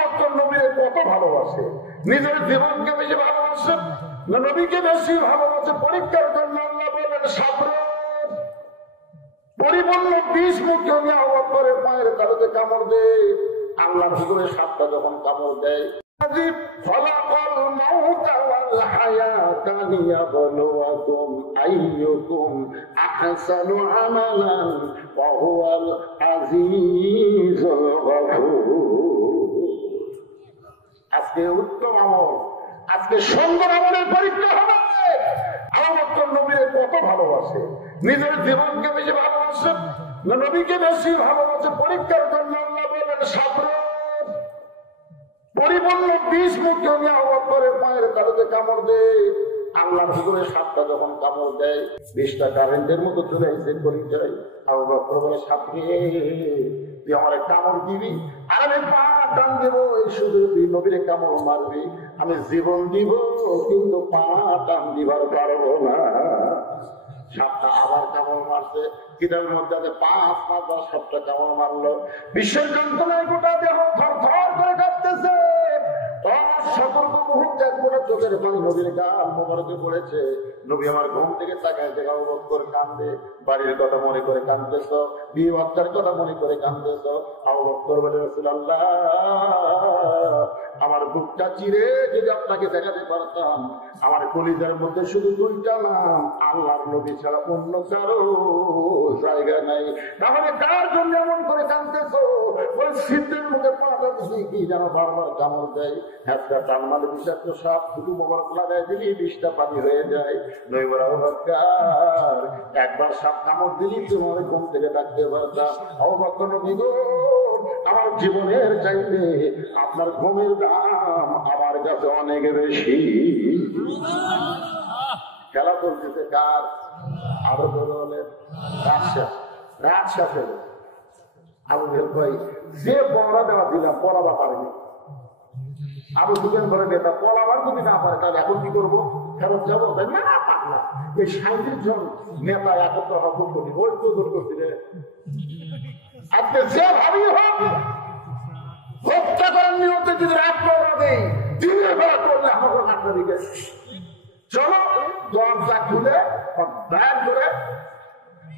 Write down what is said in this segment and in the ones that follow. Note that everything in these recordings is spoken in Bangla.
বকর নবীকে কত ভালোবাসে, নিজের জীবনকে বেশি ভালোবাসে না নবীকে বেশি ভালোবাসে? পরীক্ষার জন্য আল্লাহ বলেন সাবর। পরিপূর্ণ বিষ মুখে আমি আবু বকরের পায়ের তালুতে কামড় দেয়। আল্লাহর হুকুমে সাপটা যখন কামড় দেয়, ফলাফল মাউত ওয়াল হায়াত লিয়াবলুয়াকুম আইয়ুকুম আহসানু আমালান ওয়া হুয়াল আজিজুল গফুর। আজকে উত্তম আমল, আজকে সুন্দর আমলের পরীক্ষা হবে। আবু বকর নবীকে কত ভালোবাসে, নিজের জীবনকে বেশি ভালোবাসে না নবীকে বেশি ভালোবাসে? পরীক্ষার জন্য আল্লাহ বলেন সাবর। পরিপূর্ণ বিষ মুখে আমি আবু বকরের পায়ের তালুতে কামড় দেয়। আল্লাহর হুকুমে সাপটা যখন কামড় দেয়, বিষটা কারেন্টের মতো চলে এসে গলি যায়। আবু বকর বলে, সাপরে তুই আমার কামড় দিবি আর আমি পা টান দেবো, এই শুধু তুই নবীরে কামড় মারবি, আমি জীবন দিব কিন্তু পা টান দিবার পারবো না। সাপটা আবার কামড় মারছে, কিতাবের মধ্যে আছে 5 বার সাপটা কামড় মারলো। বিশ্বের যন্ত্রণায় গোটা দেহ থরথর করে কাঁপতেছে। সতর্ক মুহূর্তে একবার চোখের পানি নবীর গাল মোবারকে পড়েছে। নবী আমার ঘুম থেকে তাকায় দেখে আবু বকর কান্দে। বাড়ির কথা মনে করে কাঁদতেছ, বিয়ে বাচ্চার কথা মনে করে কাঁদতেছ। আবু বকর বলে, রাসূলুল্লাহ, আমার বুকটা চিরে যদি আপনাকে দেখাতে পারতাম, আমার কলিজার মধ্যে শুধু 2টা নাম, আল্লাহর নবী ছাড়া অন্য কারো জায়গা নাই। তাহলে কার জন্য এমন করে কাঁদতেছ? বলে, শীতের মুখে পাটা বুঝি কি যেন বারবার কামড় দেয়। একটা টান মালে বিষাক্ত সাপ শুধু মোবারক লাগাই দিলি বিষটা পানি হয়ে যায়। নইবার আবু বকর, একবার সাপ কামড় দিলি তোমার ঘুম থেকে ডাকতে পারতাম। আবু বকর নবী গো, আমার জীবনের চাইতে আপনার ঘুমের দাম আমার কাছে অনেক বেশি। খেলা চলতেছে কার? আরো বলে রাজশাসের আবু জেহেল ভাই, যে পড়া দেওয়া দিলাম পড়াবা পারেনি। আবু সুফিয়ান বলে, নেতা পড়াবার যদি না পারে তাহলে এখন কি করবো? ফেরত যাবো? না পারলাম। এই 37 জন নেতা একত্র হওয়া খুব কঠিন। ওই তো দূর করছিলে আজকে যে ভাবি হোক হত্যা করার নিয়তে যদি রাত পড়া দেয়, দিনের বেলা করলে আমাকে হাঁটা দিকে চলো দরজা খুলে ব্যাগ করে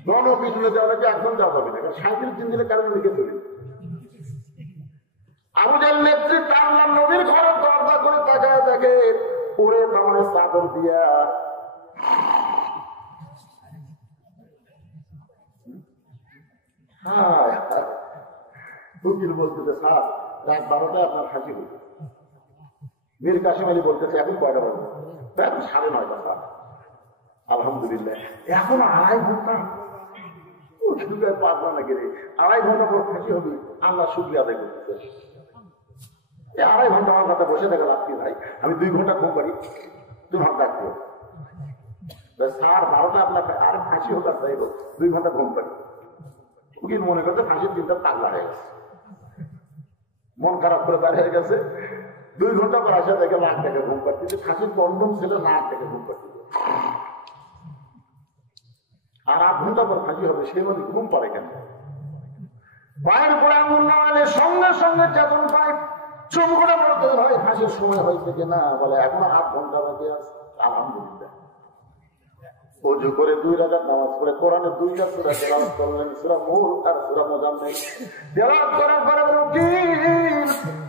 গণপিটুনে দেওয়া লাগে। একদম যাওয়া যাবে না, 37 দিনের কারণে লিখে চলি। আবু জাহেল নেতৃত্বে আল্লাহর নবীর ঘরের দরজা করে তাকায় দেখে পুরে তামরে চাদর দিয়া উকিল বলতেছে, স্যার রাত 12টায় আপনার ফাঁসি হয়েছে। মীর কাসেম আলী বলতেছে, এখন কয়টা বাজে? এখন 9:30 স্যার। আলহামদুলিল্লাহ, এখন 2.5 ঘন্টা পারবা না গেলে 2.5 ঘন্টা পর ফাঁসি হবে। আল্লাহ শুকরিয়া আদায় করতেছে। 2.5 ঘন্টা আমার কথা বসে দেখা রাখছি ভাই, আমি 2 ঘন্টা ঘুম পারি, তুমি হাত রাখতে স্যার 12টা আপনার আর ফাঁসি হোক আর যাই হোক 2 ঘন্টা ঘুম পারি। উকিল মনে করতে ফাঁসির চিন্তা পাগলা হয়ে গেছে, মন খারাপ করে বের হয়ে গেছে। 2 ঘন্টা পর আসা দেখে লাখ টাকা ঘুম পাচ্ছে। ফাঁসির কন্ডম ছিল, লাখ টাকা ঘুম পাচ্ছে। আর 8 ঘন্টা পর ফাঁসি হবে, সে বলে ঘুম পারে কেন? পায়ের পরে আঙুল নামালে সঙ্গে সঙ্গে চেতন পায়। চুপ করে বলতে, ভাই ফাঁসির সময় হয়েছে কিনা? বলে এখনো 8 ঘন্টা বাকি আছে। আলহামদুলিল্লাহ। ওযু করে 2 রাকাত নামাজ পড়ে কোরআনে 2টা সূরা তেলাওয়াত করলেন, সূরা মুলক আর সূরা মুজাম্মিল। তেলাওয়াত করার পরে উকিল,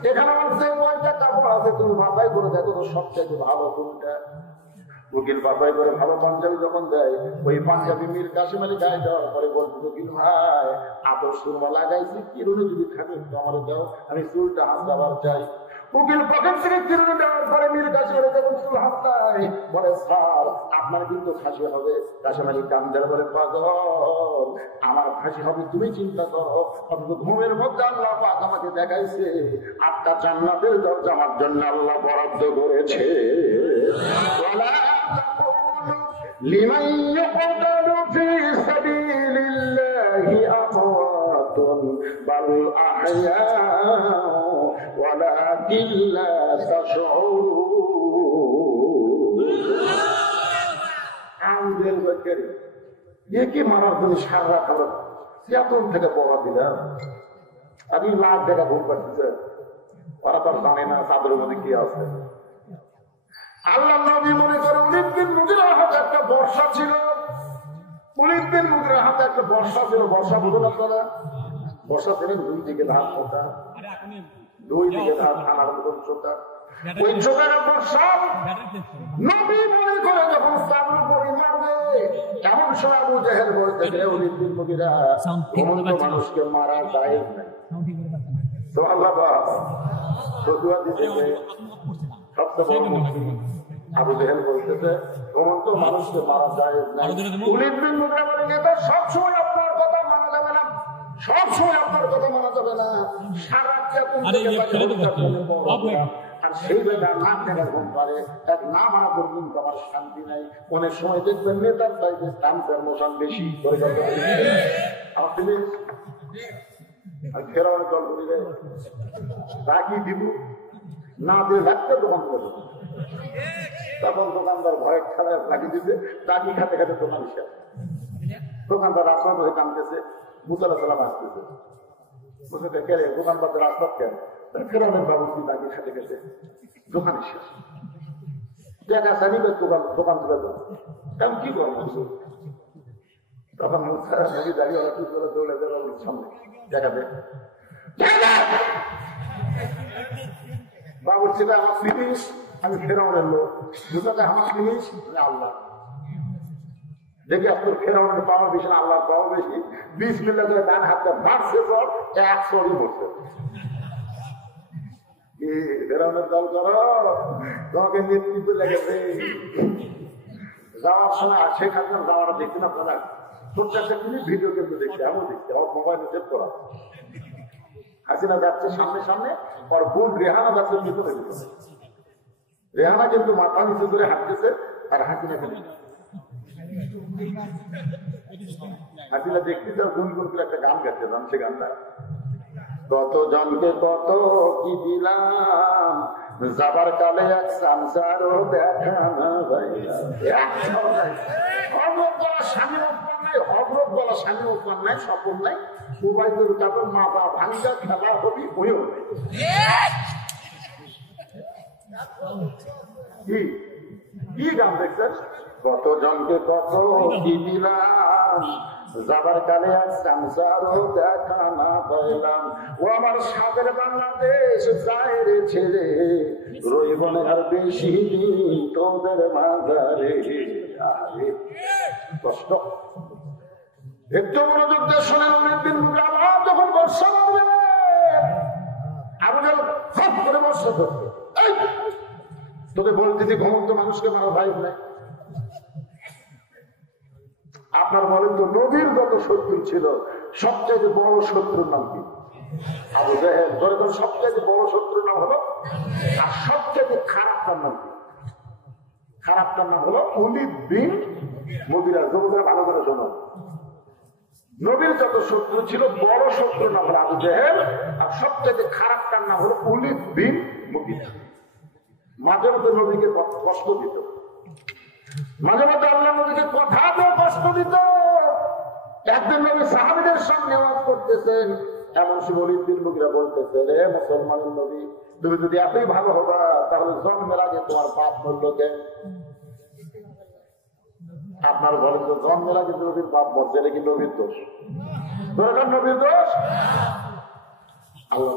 এখানে আমার যে 9টা কাপড় আছে তুমি মাথায় করে দেখো তো সবচেয়ে ভালো কোনটা। উকিল বাবাই করে ভালো পাঞ্জাবি যখন দেয়, ওই পাঞ্জাবি মীর কাসেম আলী গায়ে দেওয়ার পরে বলতো, উকিল ভাই আদর সুরমা লাগাইছি, কিরুনি যদি থাকে তো আমার দাও, আমি চুলটা হাত দেওয়ার চাই। উকিল পকেট থেকে কিরুনি দেওয়ার পরে মীর কাসেম আলী যখন চুল হাত দেয়, বলে স্যার আপনার কিন্তু ফাঁসি হবে। কাসেম আলী কান্দার বলে, পাগল আমার ফাঁসি হবে তুমি চিন্তা করো, অথচ ঘুমের মধ্যে আল্লাহ পাক আমাকে দেখাইছে 8টা জান্নাতের দরজা আমার জন্য আল্লাহ বরাদ্দ করেছে। لمن يقتل في سبيل الله أموات بل أحياء ولكن لا تشعرون। আঙ্গুল বকরি কি মারার জন্য সারা করে সিয়াতুন থেকে পড়া দিলাম। আমি লাখ টাকা ভোগ করতেছে, ওরা তো তার জানে না তাদের মধ্যে কি আছে। আল্লাহ নবী মনে করে ওলীদ বিন মুগীরার হাতে একটা বর্ষা ছিল। ওলীদ বিন মুগীরার হাতে একটা বর্ষা ছিল। বর্ষা বুঝুন আপনারা? বর্ষা ছিলেন দুই দিকে ধার ফোটা, দুই দিকে ধার থানার মতন চোখা। ওই চোখের বর্ষা নবী মনে করে যখন তার উপরে মারবে, এমন সময় আবু জাহেল বলতে গেলে ওলীদ বিন মুগীরা ঘুমন্ত মানুষকে মারা যায় নাই। তো আল্লাহ ফতুয়া দিতেছে সবচেয়ে বড় মুক্তি। আবু জাহেল বলতেছে ঘুমন্ত মানুষকে মারা যায় নাই। ওলীদ বিন মুগীরা বলে নেতা সবসময় আপনার কথা মানা যাবে না, সবসময় আপনার কথা মানা যাবে না। সারা আর সেই বেলা নাম নেওয়ার ঘুম পারে এক না মানা পর্যন্ত আমার শান্তি নাই। অনেক সময় দেখবেন নেতার চাইতে স্থান প্রমোশন বেশি করে ফেরানোর দল করিবে রাখি দিব না দিয়ে রাখতে দোকান করে দেবো। তখন দোকানদার ভয় খেলায় রাখি দিতে টাকি খাতে খাতে দোকান শেষ। দোকানদার রাস্তা ধরে কামতেছে, মুসালা সালাম আসতেছে, বুঝতে কে দোকানদার রাস্তা কেন ফেরানোর ব্যবস্থা টাকি খাতে খেতে দোকান শেষ। টাকা সানিবে দোকান তুলে দেবো, তেমন কি করবো? তখন নাকি দাঁড়িয়ে ওরা কি করে দৌড়ে দেবে সামনে দেখাবে বাবুর ছেলে আমার জিনিস, আমি ফেরাউনের লোক, দুটাতে আমার জিনিস আল্লাহ দেখি আপনার ফেরাউনের পাওয়া বেশি না আল্লাহ পাওয়া বেশি। 20 মিনিট ধরে ডান হাতটা বাড়ছে পর 100 বসে ফেরাউনের দল করো, তোমাকে নেতৃত্ব লেগেছে। যাওয়ার সময় শেখ হাসিনা যাওয়াটা দেখছি না আপনারা প্রত্যেকটা জিনিস ভিডিও কিন্তু দেখছে, এমন দেখছে আমার মোবাইলে সেভ করা। হাসিনা যাচ্ছে সামনে সামনে, আর বোন রেহানা যাচ্ছে ভিতরে ভিতরে। রেহানা কিন্তু মাথা নিচু করে হাঁটতেছে আর হাসিনা হাসিনা দেখতেছে আর গুনগুন করে একটা গান গাচ্ছে, সে গানটা কত জনকে কত কি দিলাম, যাবার কালে এক সংসারও দেখা না স্বামী অগ্রত বলা স্বামী উৎপান নাই, স্বপন নাই, সুবাইদের তারপর মাথা ভাঙ্গা খেলা হবি হয়েও কি গান দেখছেন? কত জনকে কত কি দিলাম, যাবার কালে এক সংসারও দেখা না পাইলাম। ও আমার সাদের বাংলাদেশ যায় রে ছেড়ে, রইব না আর বেশি দিন তোদের মাঝারে। কষ্ট একটু মনোযোগ দিয়ে শোনেন। অনেকদিন আবার যখন বর্ষা মারবে আবার সব করে বর্ষা করবে। তোকে বলতে যে ঘুমন্ত মানুষকে মারা ভাই নাই। আপনার বলেন তো নবীর যত শত্রু ছিল সবচেয়ে বড় শত্রুর নাম কি? আবু জাহেল। ধরে কোন সবচেয়ে বড় শত্রুর নাম হলো, আর সবচেয়ে খারাপটার নাম কি? খারাপটার নাম হলো ওলীদ বিন মুগীরা। যুবকরা ভালো করে শোনো, নবীর যত শত্রু ছিল বড় শত্রুর নাম হলো আবু জাহেল, আর সবচেয়ে খারাপটার নাম হলো ওলীদ বিন মুগীরা। মাঝে মধ্যে নবীকে কষ্ট দিত, মাঝে মধ্যে আল্লাহ নবীকে কথা দিয়ে কষ্ট দিত। একদিন নবী সাহাবীদের সামনে ওয়াজ করতেছেন, এমন সময় ওলীদ বিন মুগীরা বলতেছে, রে মুসলমান নবী, তুমি যদি এতই ভালো হবা তাহলে জন্মের আগে তোমার বাপ মরল কেন? আপনার বলেন তো জন্মের আগে নবীর বাপ মরছে, এটা কি নবীর দোষ? নবীর দোষ? আল্লাহ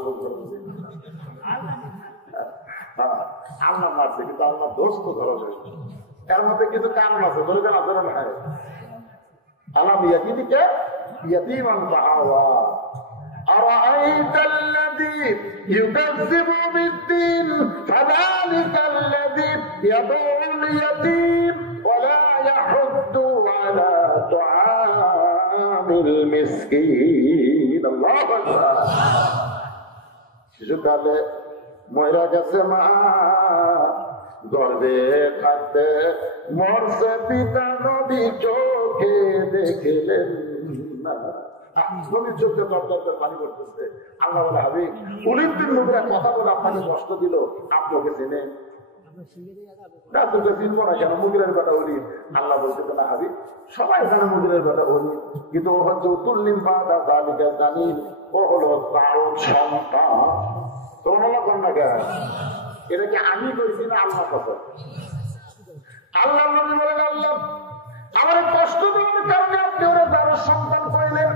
আল্লাহ মারছে, কিন্তু আল্লাহ দোষ তো ধরা যায়। এর মধ্যে কিছু কারণ আছে, ধরবেন আচরণ হয়। আল্লাহ ইয়াতিকে ইয়াতিমান ফাআওয়া أرأيت الذي يكذب بالدين فذلك الذي يدعو اليتيم ولا يحض على طعام المسكين الله أكبر শিশুকালে ময়রা গেছে মা, গর্বে থাকতে মরছে পিতা, নবী চোখে দেখলেন না। নবীর চোখে দরদর পানি পড়তেছে। আল্লাহ বলে, হাবিব ওলীদ বিন মুগীরা কথা বলে আপনাকে কষ্ট দিল, আপনাকে চিনে না, তোকে চিনবো না কেন? মুগীরের বেটা ওলীদ। আল্লাহ বলতে না হাবিব, সবাই জানে মুগীরের বেটা ওলীদ, কিন্তু ও হচ্ছে উতুল্লিন বাদা জালিকা জানিন, ও হলো দাউদ সন্তান। তোমরা কর না কেন? এটা কি আমি করেছি না আল্লাহ কথা? আল্লাহ নবী বলেন, আল্লাহ আমার কষ্ট দেওয়ার কারণে আপনি ওরা যারা সন্তান পাইলেন,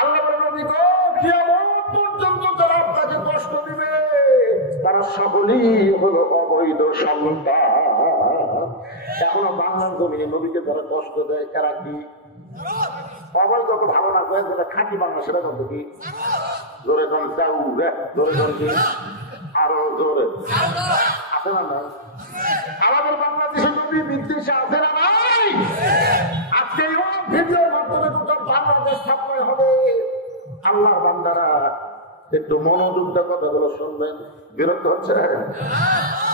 আল্লাহ নবী গো কিয়ামত পর্যন্ত যারা আপনাকে কষ্ট দিবে তারা সকলেই হলো অবৈধ সন্তান। এখনো বাংলার জমিনে নবীকে যারা কষ্ট দেয় এরা কি অবৈধ? তো ভালো না করে যেটা খাঁটি বাংলা সেটা বলতো কি? জোরে জন চাউ জোরে জন কি আরো জোরে আছে না নাই? আমাদের বাংলাদেশের নবী বিদ্বেষে আছে না নাই? আজকে ভিডিওর মাধ্যমে দুটো বাংলাদেশ স্থাপন হবে। আল্লাহর বান্দারা একটু মনোযোগ দিয়ে কথাগুলো শুনবেন। বিরক্ত হচ্ছে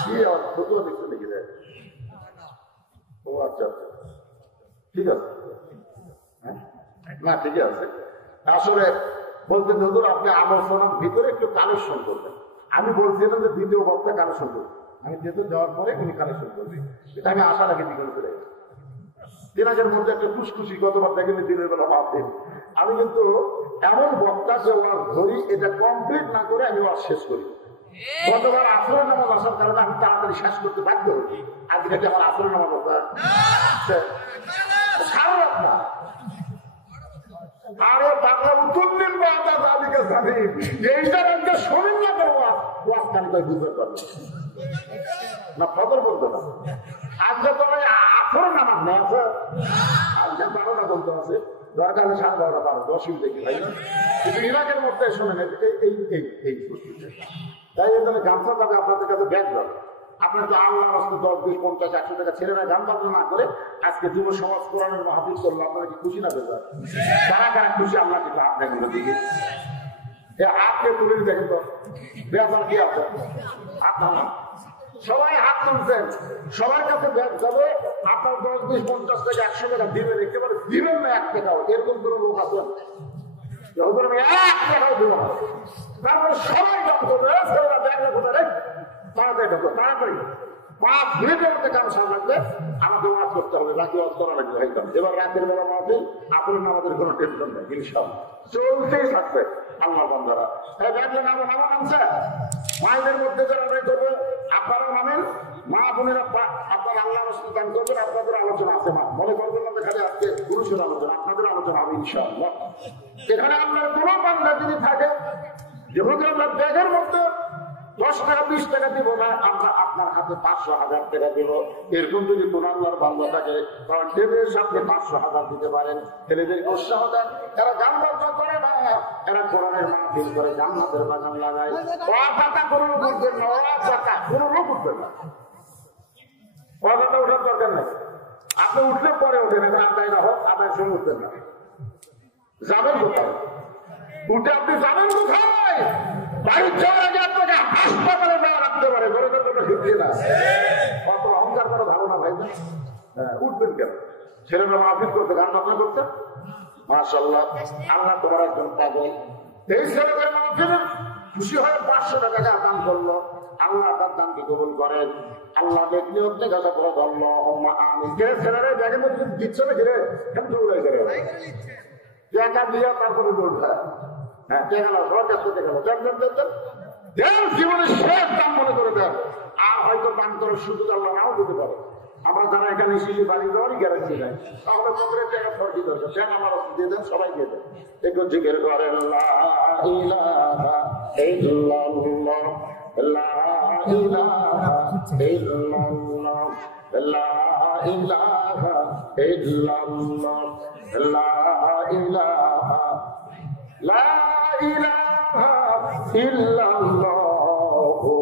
কি অদ্ভুত দেখতে দেখি দেয়। ও আচ্ছা আচ্ছা ঠিক আছে, না ঠিকই আছে। আসলে বলতেন হুজুর আপনি আলোচনার ভিতরে একটু কালেকশন করবেন। আমি বলছিলাম যে দ্বিতীয় বক্তা কালেকশন করবেন, আমি যেহেতু যাওয়ার পরে উনি কালেকশন করবেন, এটা আমি আশা রাখি দিকে চলে গেছি। দিনাজের মধ্যে একটা খুশখুশি গতবার দেখেন দিনের বেলা ভাবতেন। আমি কিন্তু এমন বক্তা যে ওয়াজ ধরি এটা কমপ্লিট না করে আমি ওয়াজ শেষ করি। গতবার আসরের নামাজ আসার কারণে আমি তাড়াতাড়ি শেষ করতে বাধ্য হই। আজকে কি আমার আসরের নামাজ আসা খারাপ না? আরো টাকা উত্তর দিন এইটার একটা শরীর না করে ওয়াজ কানিটা বুঝতে পারবে না, ফজর বলতে না। আজকে তোমার আসরের নামাজ না আছে, আজকে 12টা বলতে আছে, দরকার 12:30 12 10 দেখি ভাই না। কিন্তু ইরাকের মধ্যে শোনেন এই তাই এই জন্য গামছা পাবে আপনাদের কাছে ব্যাগ যাবে। আপনার তো আল্লাহ রাস্তা 10 20 50 100 টাকা ছেলেরা গান বাজনা না করে আজকে যুব সমাজ কোরআনের মাহফিল করলো, আপনারা কি খুশি না বেজার? কারা কারা খুশি? আমরা কিন্তু আপনার দিকে হাতকে তুলে দেখেন তো বেজার কি আছে? আপনার সবাই হাত তুলছেন, সবার কাছে ব্যাগ যাবে। আপনার 10 20 50 টাকা 100 টাকা দিবেন, একেবারে দিবেন না 1 টাকাও, এরকম কোনো লোক আছেন? আমি 1 টাকাও দেবো না। তারপরে সবাই গান করবে, ছেলেরা ব্যাগটা কোথায় রেখে তাড়াতাড়ি ঢোকো, তাড়াতাড়ি 5 মিনিটের মধ্যে কাম সামলাতে আমাকে ওয়াজ করতে হবে, বাকি ওয়াজ করা লাগবে একদম। এবার রাতের বেলা মাহফিল, আপনার আমাদের কোনো টেনশন নেই, ইনশাআল্লাহ চলতেই থাকবে। আল্লাহ বান্দারা ব্যাগলে নামছে, মায়েদের মধ্যে যারা আদায় করবে আপনারা নামেন, মা বোনেরা আপনার আল্লাহ রাস্তা দান করবেন। আপনাদের আলোচনা আছে না, মনে করবেন না খালি আজকে পুরুষের আলোচনা, আপনাদের আলোচনা হবে ইনশাআল্লাহ। এখানে আপনার কোনো বান্দা যদি থাকে যেহেতু আমরা ব্যাগের মধ্যে 10 টাকা 20 টাকা দিব না, আমরা আপনার হাতে 500 1000 টাকা দিব। এরকম যদি কোন আল্লাহর বান্দা থাকে, কারণ ছেলেদের সামনে 500 1000 দিতে পারেন, ছেলেদেরকে উৎসাহ দেন। এরা গান বাজনা করে না, এরা কোরআনের মাহফিল করে, জান্নাতের বাগান লাগায়। ওয়াদাটা কোনো লোক উঠবেন না, ওয়াদাটা কোনো লোক উঠবেন না, ওয়াদাটা উঠার দরকার নেই। আপনি উঠলে পরে ওঠেন, আদায় না হোক, আদায় সঙ্গে উঠবেন না। যাবেন কোথায়? উঠে আপনি যাবেন কোথায়? বাড়ির যাওয়ার আগে আপনাকে হাসপাতালে যাওয়া রাখতে পারে, ঘরে ঘরে কোনো ঠিক না। কত অহংকার করা ভালো না ভাই। উঠবেন কেন? ছেলেরা মাহফিল করতে, গান বাজনা করতে, মাশাআল্লাহ আল্লাহ তোমার একজন পাগল। এই ছেলেদের মাহফিলে খুশি হয়ে 500 টাকা দান করলো, আল্লাহ তার দানকে কবুল করেন। আল্লাহ দেখলে হচ্ছে গাছা করে ধরলো, আমি ছেলেরা দেখেন তো দিচ্ছে না, ঘিরে কেন দৌড়াই করে টাকা দিয়া তারপরে দৌড় খায়। হ্যাঁ দেখা গেল, সবার কাছ থেকে দেন, জীবনের শেষ দাম মনে করে দেন। আর হয়তো দান করার সুযোগ আল্লাহ নাও দিতে পারে। আমরা যারা এখানে এসেছি বাড়ি দেওয়ারই গ্যারান্টি নাই, তাহলে পকেটের টাকা ফর্টি দরকার, দেন আমার দিয়ে দেন, সবাই দিয়ে দেন। একটু জিজ্ঞেস করেন লা ইলাহা ইল্লাল্লাহ, লা ইলাহা ইল্লাল্লাহ, লা ইলাহা ইল্লাল্লাহ, লা ইলাহা লা ইলাহা ইল্লাল্লাহু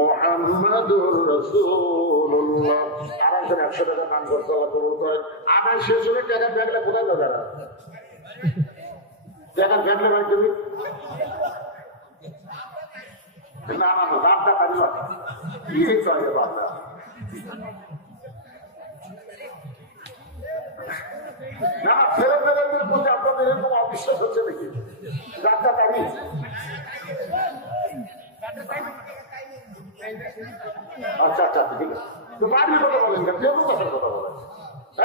মুহাম্মাদুর রাসূলুল্লাহ। আরামসে 100 টাকা দান করতে হবে। আদায় শেষ হলে টাকা ব্যাগলে কোথায় যাবে? টাকা ব্যাগলে বাড়ি দেবে না, না বাপটা কাজে বাটা কি চলে বাপটা। না ছেলে মেয়েদের প্রতি আপনাদের এরকম অবিশ্বাস হচ্ছে নাকি? যাত্রা তাই আচ্ছা আচ্ছা ঠিক আছে, তো বাড়ির কথা বলেন, টেবুল কথার কথা বলেন।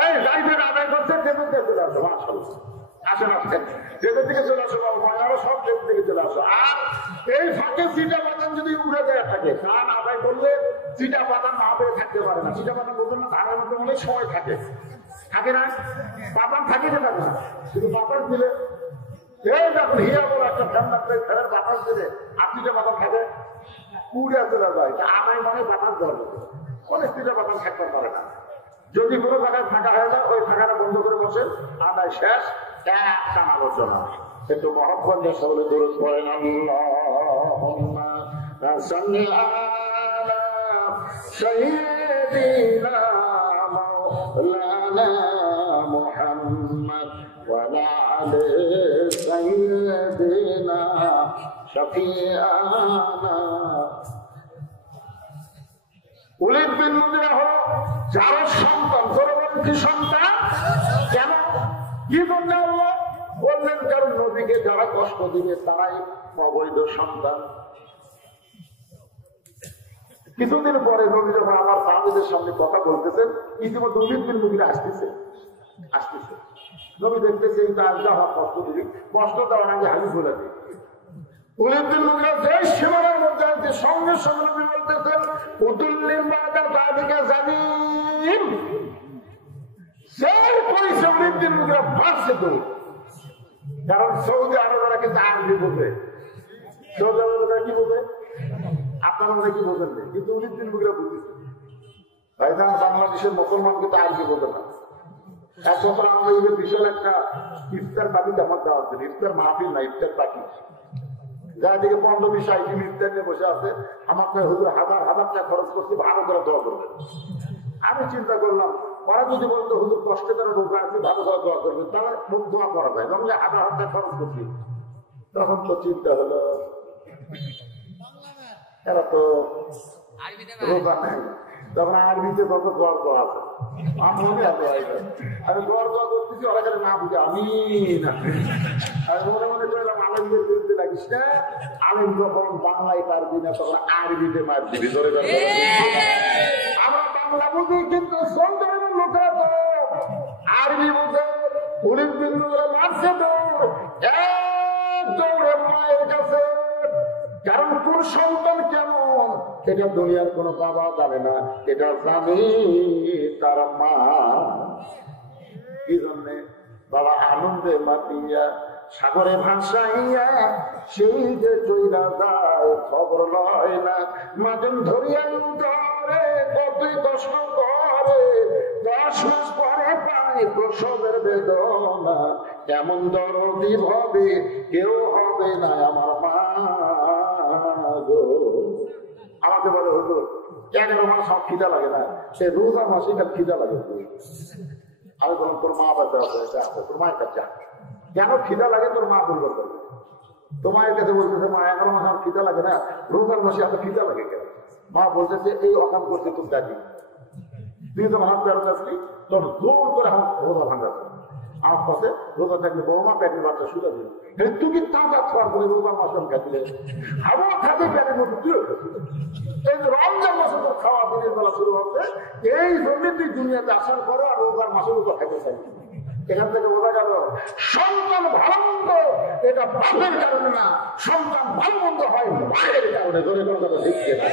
এই যাইবেন আদায় করছে, টেবুল থেকে চলে আসো, মাশাআল্লাহ আসেন আসেন, টেবুল থেকে চলে আসো, সব টেবুল থেকে চলে আসো। আর এই ফাঁকে সিটা বাজানো যদি উড়ে দেওয়া থাকে, কান আদায় করলে চিটা বাদাম না পেয়ে থাকতে পারে না। চিটা বাদাম বলবেন না, ধানের মধ্যে অনেক সময় থাকে, থাকে না? বাদাম থাকে না, থাকে না, শুধু বাতাস দিলে এই যখন হিয়া বলে একটা ফ্যান লাগবে, ফ্যানের বাতাস দিলে আর চিটা বাদাম থাকে, উড়ে চলে যায়। আদায় মানে বাতাস দেওয়া যাবে, অনেক চিটা বাদাম থাকতে পারে না। যদি কোনো জায়গায় ফাঁকা হয়ে যায়, ওই ফাঁকাটা বন্ধ করে বসেন, আদায় শেষ, এক টানা আলোচনা। একটু মহব্বত সকলে দরুদ পড়েন, আল্লাহুম্মা সাল্লি আলা সাইয়্যিদিনা মাওলানা মুহাম্মদ ওয়া আলা আলি সাইয়্যিদিনা শাফিআনা। ওলীদ বিন মুগীরা হলো যার সন্তান, পরবর্তী সন্তান। কেন, কি জন্য আল্লাহ বললেন? কারণ নবীকে যারা কষ্ট দিবে তারাই অবৈধ সন্তান। কিছুদিন পরে নবী যখন আমার সাহাবীদের সামনে কথা বলতেছেন, ইতিমধ্যে ওলীদ বিন মুগীরা আসতেছে। নবী দেখতেছে আসলে আমার কষ্ট দিবি, কষ্ট দেওয়ার আগে হালি বলে দিই। ওলীদ বিন মুগীরা যে সীমানার মধ্যে আছে, সঙ্গে সঙ্গে নবী বলতেছেন, উতুল্লিল বাদা তাদিকে জানিম। সেই পরিচয় ওলীদ বিন মুগীরা ভাসছে তো, কারণ সৌদি আরবেরা কিন্তু আরবি বোঝে। সৌদি আরবেরা কি বোঝে? আপনারা কি বোঝেন না, কিন্তু ওলীদ বিন মুগীরা বুঝেছে। তাই না? বাংলাদেশের মুসলমান কিন্তু আরবি বোঝে না। এক বছর আমরা বিশাল একটা ইফতার পার্টিতে আমার দাওয়াত দিন, ইফতার মাহফিল না, ইফতার পার্টি। যার দিকে 15-20 আইটেম ইফতার নিয়ে বসে আছে, আমাকে হুজুর হাজার হাজার টাকা খরচ করছি, ভালো করে দোয়া করবেন। আমি চিন্তা করলাম, ওরা যদি বলতো হুজুর কষ্টে করে রোজা আছে, ভালো করে দোয়া করবেন, তাহলে দোয়া করা যায়। যেমন যে হাজার হাজার খরচ করছি, তখন তো চিন্তা হলো এরা তো রোজা নেই, তখন আরবিতে কত দোয়া করা আছে। আমি দোয়া করতেছি, ওরা না বুঝে আমি না, মনে মনে করলাম আলেমদের বিরুদ্ধে লাগিস না। আলেম যখন বাংলায় পারবি না, তখন আরবিতে মার দিবি। ধরে আমরা বাংলা বুঝি, কিন্তু লোকেরা তো আরবি বুঝে। ওলীদ বিন মুগীরা মারছে তো এক দৌড়ে মায়ের কাছে। কারণ কোন সন্তান কেমন এটা দুনিয়ার কোন বাবা জানে না, এটা জানে তার মা। কি জন্যে? বাবা আনন্দে মাতিয়া সাগরে ভাসাইয়া সেই যে চইলা যায়, খবর লয় না। মাজন ধরিয়া ধরে কতই কষ্ট করে, 10 মাস পরে পায় প্রসবের বেদনা। এমন দরদি হবে কেউ হবে না আমার মা। আমাকে বলে হুজুর 11 মাস সব খিদা লাগে না, সে রোজা মাসে খিদা লাগে। আমি বললাম তোর মা বাচ্চা আছে, তোর মায়ের কাছে কেন খিদা লাগে তোর মা বলবে। তোমার কাছে বলতেছে মা 11 মাস আমার খিদা লাগে না, রোজার মাসে এত খিদা লাগে কেন? মা বলতেছে এই অকাম করছে তোর দাদি, তুই যখন হাত বেরোতে আসলি তখন জোর করে রোজা ভাঙাচ্ছে। আমার কাছে রোজা থাকলে বৌমা পেটের বাচ্চা শুরু দিল, তুমি তাজা খাওয়ার করে রোজার মাস খাচ্ছিলে, খাবার খাতে পেটের মধ্যে তুইও খাচ্ছিল। এই রমজান মাসে তোর খাওয়া দিনের বেলা শুরু হচ্ছে, এই জন্য তুই দুনিয়াতে আসার পরে আর রোজার মাসে রোজা খাইতে চাই। এখান থেকে বোঝা গেল সন্তান ভালো মন্দ এটা বাপের কারণে না, সন্তান ভালো মন্দ হয় মায়ের কারণে। ধরে কোনো কথা শিখছে না।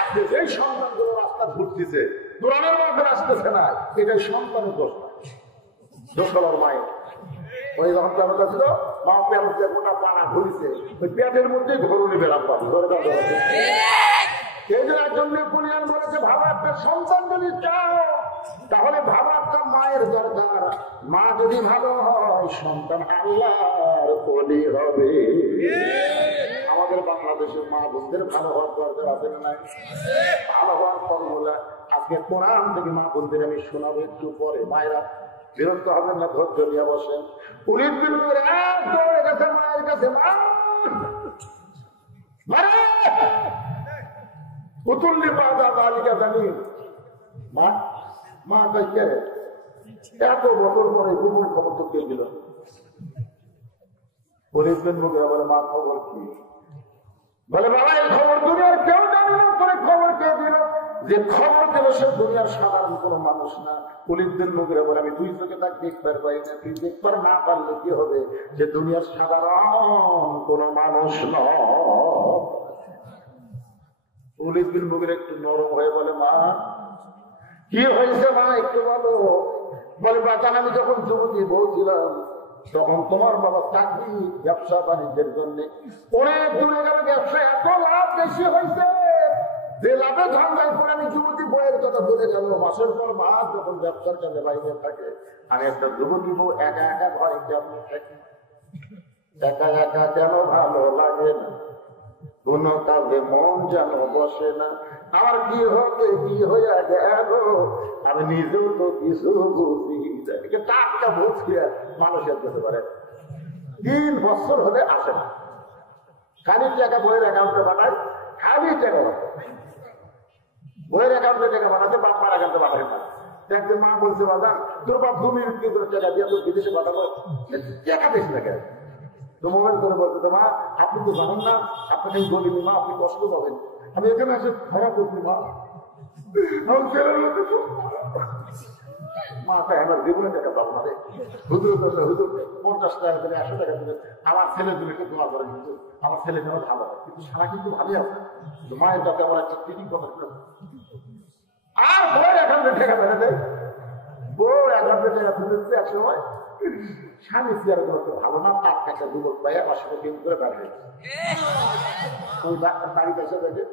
আপনি যেই সন্তানগুলো রাস্তা ঘুরতেছে, কোরআনের মধ্যে আসতেছে না, এটাই সন্তানের দোষ, দোষ হল মায়ের। ওই যখন পেঁচা ছিল, মা পেঁচা গোটা পানা ঘুরিছে, ওই পেটের মধ্যেই ঘরুনি বেড়াম পাবে। এই জন্য একজন নেপোলিয়ান বলেছে, ভালো একটা সন্তান যদি চাও তাহলে ভালো একটা মায়ের দরকার। মা যদি ভালো হয় সন্তান আল্লাহর ওলি হবে। আমাদের বাংলাদেশের মা বোনদের ভালো হওয়ার দরকার আছে না নাই? ভালো হওয়ার ফর্মুলা আজকে কোরআন থেকে মা বোনদের আমি শোনাবো একটু পরে। মায়েরা বিরক্ত হবেন না, ধৈর্য নিয়ে বসেন। ওলীদ বিন মুগীরা দৌড়ে গেছে মায়ের কাছে, মা উতুল্লি বাদা তাদিকে জানিম। মা মা কে এত বছর পরে গোপন খবর তো কেউ দিল। ওলীদ বিন মুগীরা বলে, মা খবর কি? বলে বাবা এই খবর দুনিয়ার কেউ জানে না, তোর খবর কে দিল? যে খবর দিল সে দুনিয়ার সাধারণ কোন মানুষ না। ওলীদ বিন মুগীরা বলে, আমি 2 চোখে তাকে দেখবার পাই না। তুই দেখবার না পারলে কি হবে? যে দুনিয়ার সাধারণ কোন মানুষ নয়। ওলীদ বিন মুগীরা একটু নরম হয়ে বলে, মা কি হয়েছে মা একটু বলো। বলে, বাজান আমি যখন যুবতী বউ ছিলাম তখন তোমার বাবা চাকরি ব্যবসা বাণিজ্যের জন্য অনেক দূরে গেল, ব্যবসা এত লাভ বেশি হয়েছে যে লাভে ধান্দায় করে আমি যুবতী বউয়ের কথা বলে গেল। মাসের পর মাস যখন ব্যবসার কাজে বাইরে থাকে, আমি একটা যুবতী বউ একা একা ঘরে কেমন থাকি, একা একা কেন ভালো লাগে না, কোন কাজে মন যেন বসে না, আমার কি হবে কি হইয়া গেল আমি নিজেও তো কিছু বুঝি। টাকা বুঝি মানুষের করতে পারে 3 বছর হলে আসে না, খালি টাকা বইয়ের অ্যাকাউন্টে পাঠায়, খালি টাকা পাঠায়, বইয়ের অ্যাকাউন্টে টাকা পাঠাতে বাপ মার অ্যাকাউন্টে পাঠায় না। একদিন মা বলছে, বাজান তোর বাপ 2 মিনিট করে টাকা দিয়ে তোর বিদেশে পাঠাবো, টাকা বেশি না কেন? তো মোবাইল করে বলছে, তো মা আপনি তো জানেন না, আপনাকে আমি বলিনি মা, আপনি কষ্ট পাবেন, আমি এখানে এসে ধরা করছি মা, মাটা আমার জীবনে টাকা পাবো না রে। হুজুর করলে হুজুর 50 টাকা দিলে 100 টাকা দিলে আমার ছেলে দুটোকে দোয়া করে, কিন্তু আমার ছেলে যেন ভালো হয়, কিন্তু সারা কিন্তু ভালোই আছে, মায়ের কাছে আমার একটা ফিটিং কথা ছিল। আর বউয়ের অ্যাকাউন্টে টাকা বেড়ে দেয়, বউ অ্যাকাউন্টে টাকা তুলেছে এক সময়, স্বামী চেয়ার করতে ভালো না, তার একটা যুবক পাই আমার সাথে প্রেম করে বেড়ে ওই ডাক্তার বাড়িতে এসে দেখে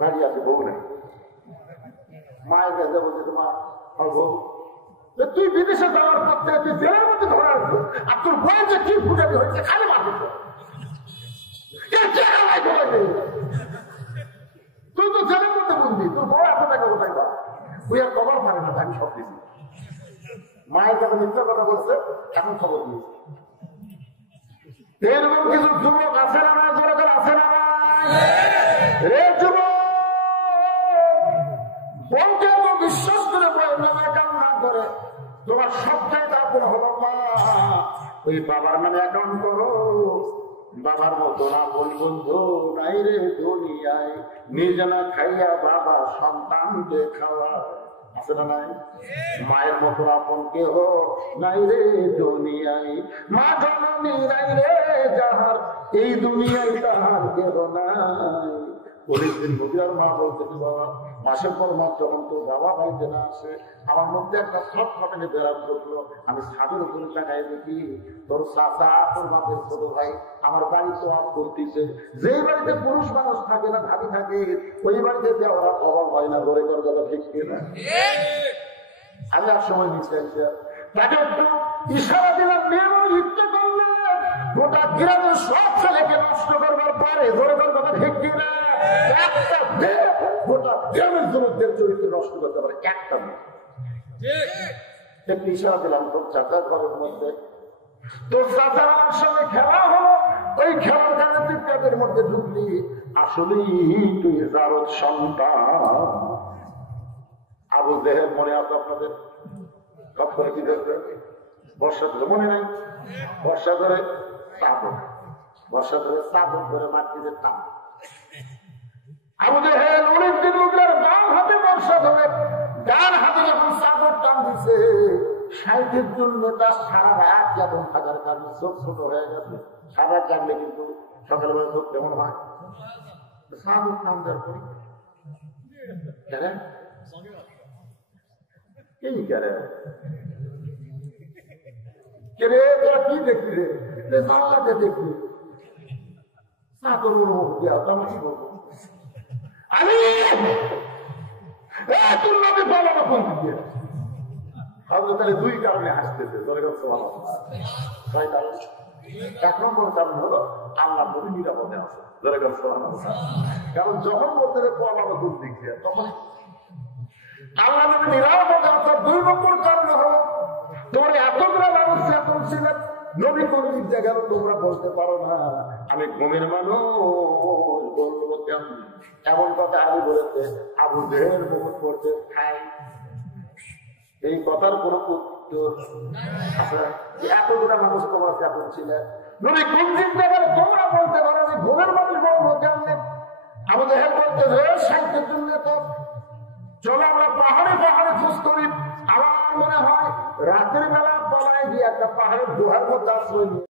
বাড়ি আছে, বউ নেই। মায়ের কাছে বলছে, তোমার বউ তুই বিদেশে যাওয়ার পর তুই জেলের মধ্যে ধরা আসবো, আর তোর বউয়ের যে কি ফুটাবি হয়েছে খালি মারবে, তুই তো জেলের মধ্যে বন্দি, তোর বউ এত টাকা কোথায় পাবে, তুই আর কবর পারে না, আমি সব দিচ্ছি। মায়ের কাছে মিথ্যা কথা বলছে, এখন খবর দিয়েছে। এরকম কিছু যুবক আছে না না, জোরে করে আছে না রে যুবক, বলতে তো বিশ্বাস করে বলেন না, কামনা করে তোমার সবটাই তারপর হলো মা, ওই বাবার নামে অ্যাকাউন্ট করো, বাবার মতো না বন্ধু নাই রে দুনিয়ায়, নিজে না খাইয়া বাবা সন্তানকে খাওয়া, আছে না নাই? মায়ের মতো আপন কেহ নাই রে দুনিয়ায়, মা জননী নাই রে যাহার, এই দুনিয়ায় তাহার কেহ নাই। অনেকদিন বুঝিয়ার মা বলতে, বাবা মাসের পর মাস যখন তোর বাবা বাড়িতে না আসে, আমার মধ্যে একটা সব ঘটনে বেড়াত করলো, আমি ছাদের উপরে তাকাই দেখি তোর চাচা তোর বাপের ছোট ভাই আমার বাড়িতে ওয়াজ করতেছে, যেই বাড়িতে পুরুষ মানুষ থাকে না ভাবি থাকে, ওই বাড়িতে দেওয়ার অভাব হয় না, ঘরে ঘর কথা ঠিক কিনা? আমি আর সময় নিচে আসি, তাকে একটু ইশারা দিলাম, মেয়েও ইচ্ছে করলে গোটা গ্রামের সব ছেলেকে নষ্ট করবার পরে ঘরে ঘর কথা ঠিক কিনা? একটা গোটা গ্রামের যুবকদের চরিত্র নষ্ট করতে পারে একটা মেয়ে। একটু ইশারা দিলাম, তোর চাচার ঘরের মধ্যে তোর চাচার আমার সঙ্গে খেলা হলো, ওই খেলার কারণে তুই পেটের মধ্যে ঢুকলি, আসলেই তুই জারদ সন্তান। আবু জেহেল মনে আছে আপনাদের? সব করে কি দেখবেন, বর্ষা ধরে মনে নাই, বর্ষা ধরে চাপন, বর্ষা ধরে চাপন করে মাটিতে টান। আবু জেহেল অনেকদিন উঠলেন, ডান হাতে বর্ষা ধরে, ডান হাতে যখন চাপড় টান দিছে, 60 জন নেতা সারা রাত যেমন থাকার কারণে চোখ ছোট হয়ে গেছে, সারা জানলে কিন্তু সকালবেলা চোখ কেমন হয়, চাপড় টান দেওয়ার পরে কি করে কি দেখবি রে, জানলাতে দেখবি চাপড় মুখ দিয়া, আমি কি বলবো, আমি তোর নামে বাবা ফোন দিয়ে হয়তো তাহলে 2 কারণে হাসতেছে। এক নম্বর কারণ হলো আল্লাহ নবী নিরাপদে আছে, কারণ যখন বলতে বাবা দুধ দিচ্ছে তখন আল্লাহ নবী নিরাপদে আছে। 2 নম্বর কারণ হলো তোমার এতগুলো মানুষ এত ছিলেন, নবী কোন দিক দিয়ে গেল তোমরা বলতে পারো না আমি ঘুমের মানুষ, বলবো কেমন? এমন কথা আলী বলেছে, আবু জেহেল মুখ করতে খাই, এই কথার কোন উত্তর এতগুলা মানুষ তোমার কেমন ছিলেন, নবী কোন দিক দিয়ে গেল তোমরা বলতে পারো আমি ঘুমের মানুষ বলবো কেমন? আবু জেহেল বলতে 60 জন নেতা, চলো আমরা পাহাড়ে পাহাড়ে খোঁজ করি। আমার মনে হয় রাতের বেলা বলায় গিয়ে একটা পাহাড়ের গুহার মধ্যে আশ্রয়